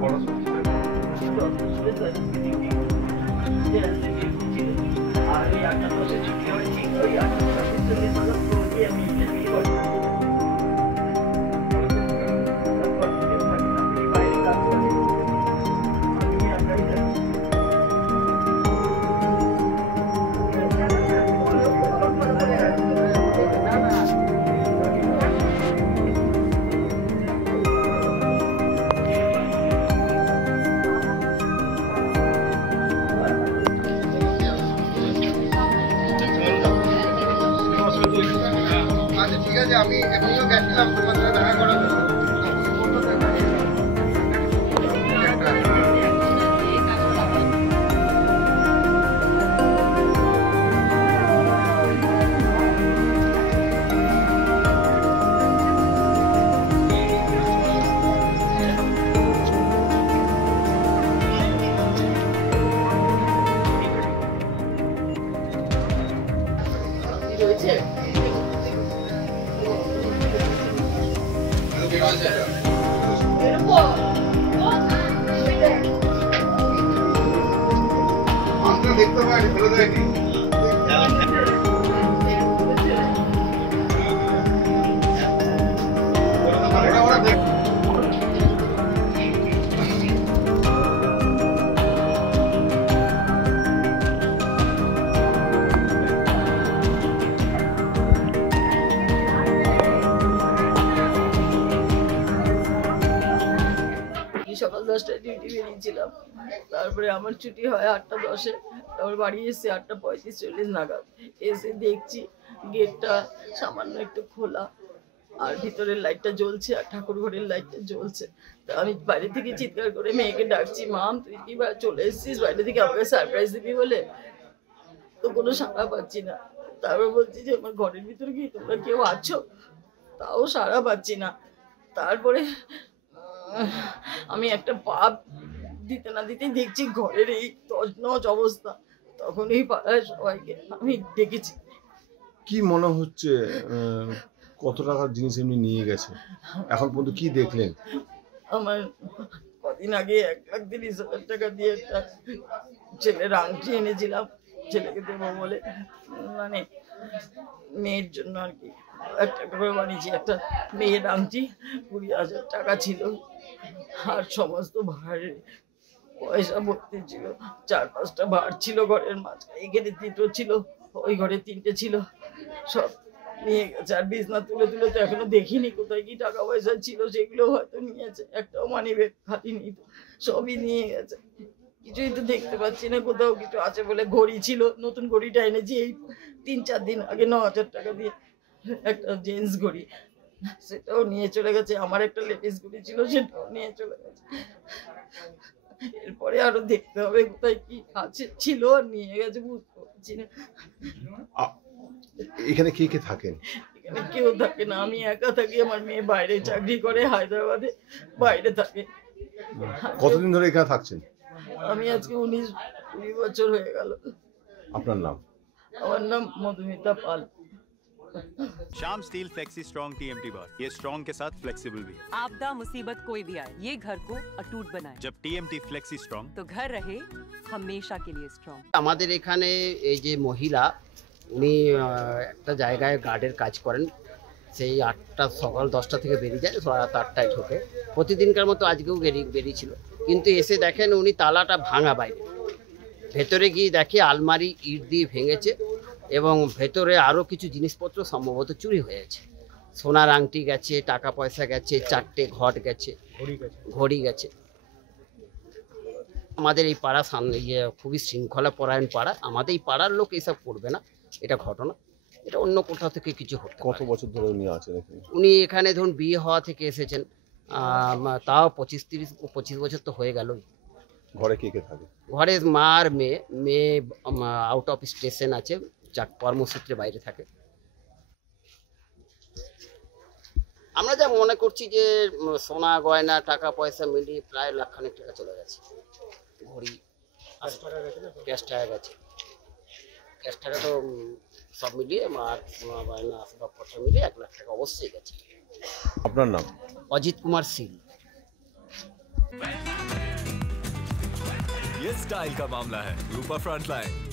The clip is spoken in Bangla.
আর ওই 8-10 ছুটি হয়েছি, ওই 8-10 আমি ঠিক আছে, আমি এমনিও গেছিলাম তোমার সাথে দেখা করার জন্য। দেখতে পাই ফেলে দেয়নি। সকাল 10টায় ডিউটি বেরিয়েছিলাম, তারপরে আমার ছুটি হয় 8টা 10-এ, তারপর বাড়ি এসে 8টা 35-40 নাগাদ এসে দেখছি গেটটা সামান্য একটু খোলা আর ভিতরের লাইটটা জ্বলছে আর ঠাকুর ঘরের লাইটটা জ্বলছে। তা আমি বাইরে থেকে চিৎকার করে মেয়েকে ডাকছি, মাম তুই কি চলে এসেছিস বাইরে থেকে আমাকে সারপ্রাইজ দিবি বলে, তো কোনো সাড়া পাচ্ছি না। তারপর বলছি যে আমার ঘরের ভিতরে কি তোমরা কেউ আছো, তাও সাড়া পাচ্ছি না। তারপরে আমি একটা পা দিতে না দিতেই দেখছি ঘরের এই তছনছ অবস্থা। তখন এই পাড়ায় সবাইকে আমি ডেকেছি। কি মনে হচ্ছে কত টাকার জিনিস এমনি নিয়ে গেছে, এখন পর্যন্ত কি দেখলেন? আমার কদিন আগে 1,30,000 টাকা দিয়ে একটা ছেলের আংটি এনেছিলাম ছেলেকে দেবো বলে, মানে মেয়ের জন্য আর কি। একটা করে বানিয়েছি একটা মেয়ের আংটি, 20,000 টাকা ছিল আর সমস্ত ভাড়ের পয়সা ভর্তি ছিল। 4-5টা ভাড় ছিল ঘরের মাঝখানে, এখানে 3টো ছিল, ওই ঘরে 3টে ছিল, সব নিয়ে গেছে। আর বিছনা তুলে তুলে তো এখনো দেখিনি কোথায় কি টাকা পয়সা ছিল, সেগুলো হয়তো নিয়েছে। একটাও মানি ব্যাগ খালি নেই, সবই নিয়ে গেছে। কিছুই তো দেখতে পাচ্ছি না কোথাও কিছু আছে বলে। ঘড়ি ছিল, নতুন ঘড়িটা এনেছি এই 3-4 দিন আগে 9,000 টাকা দিয়ে, একটা জেন্টস ঘড়ি, সেটাও নিয়ে চলে গেছে। আমার একটা লেডিস ঘড়ি ছিল, সেটাও নিয়ে চলে গেছে। এরপরে আরো দেখতে হবে কোথায় কি আছে, ছিল আর নিয়ে গেছে, বুঝতে পারছি না। এখানে কে কে থাকেন? এখানে কেউ থাকে না, আমি একা থাকি। আমার মেয়ে বাইরে চাকরি করে, হায়দ্রাবাদে বাইরে থাকে। কতদিন ধরে এখানে থাকছেন? আমি আজকে 19-20 বছর হয়ে গেল। আপনার নাম? আমার নাম মধুমিতা পাল। शाम स्टील फ्लेक्सी स्ट्रॉन्ग TMT बार, ये स्ट्रॉन्ग के साथ फ्लेक्सिबल भी है। आपदा मुसीबत कोई भी आए, ये घर को अटूट बनाए। जब TMT फ्लेक्सी स्ट्रॉन्ग तो घर रहे हमेशा के लिए स्ट्रॉन्ग। আমাদের এখানে এই যে মহিলা, উনি একটা জায়গায় গার্ডের কাজ করেন, সেই 8টা সকাল 10টা থেকে বেরিয়ে যায়, রাত 8টায় ঢোকে। প্রতিদিনকার মতো আজকেও বেরিয়েছিল, কিন্তু এসে দেখেন উনি তালাটা ভাঙা বাইরে। ভেতরে গিয়ে দেখে আলমারি ইট দিয়ে ভেঙেছে এবং ভেতরে আরও কিছু জিনিসপত্র সম্ভবত চুরি হয়েছে। সোনার আংটি গেছে, টাকা পয়সা গেছে, 4টে ঘট গেছে, ঘড়ি গেছে। আমাদের এই পাড়া খুবই শৃঙ্খলা পরায়ণ পাড়া, আমাদের এই পাড়ার লোক এসব করবে না, এটা ঘটনা। এটা অন্য কোথাও থেকে কিছু হতে পারে। কত বছর ধরে উনি আছেন এখানে? উনি এখানে ধরুন বিয়ে হওয়া থেকে এসেছেন, তাও 25 বছর তো হয়ে গেল। ঘরে কে কে থাকে? ঘরে মা আর মেয়ে। মেয়ে আউট অফ স্টেশন আছে, কর্মসূত্রে বাইরে থাকে। আমরা যা মনে করছি যে সোনা গয়না টাকা পয়সা মিলিয়ে প্রায় লাখখানেক টাকা চলে গেছে। ঘড়ি, ক্যাশ টাকা গেছে। ক্যাশ টাকা তো সব মিলিয়ে আর সোনা গয়না আসবাবপত্র মিলিয়ে 1 লাখ টাকা অবশ্যই গেছে। আপনার নাম? অজিত কুমার সিল। ये स्टाइल का मामला है। रूपा फ्रंटलाइन।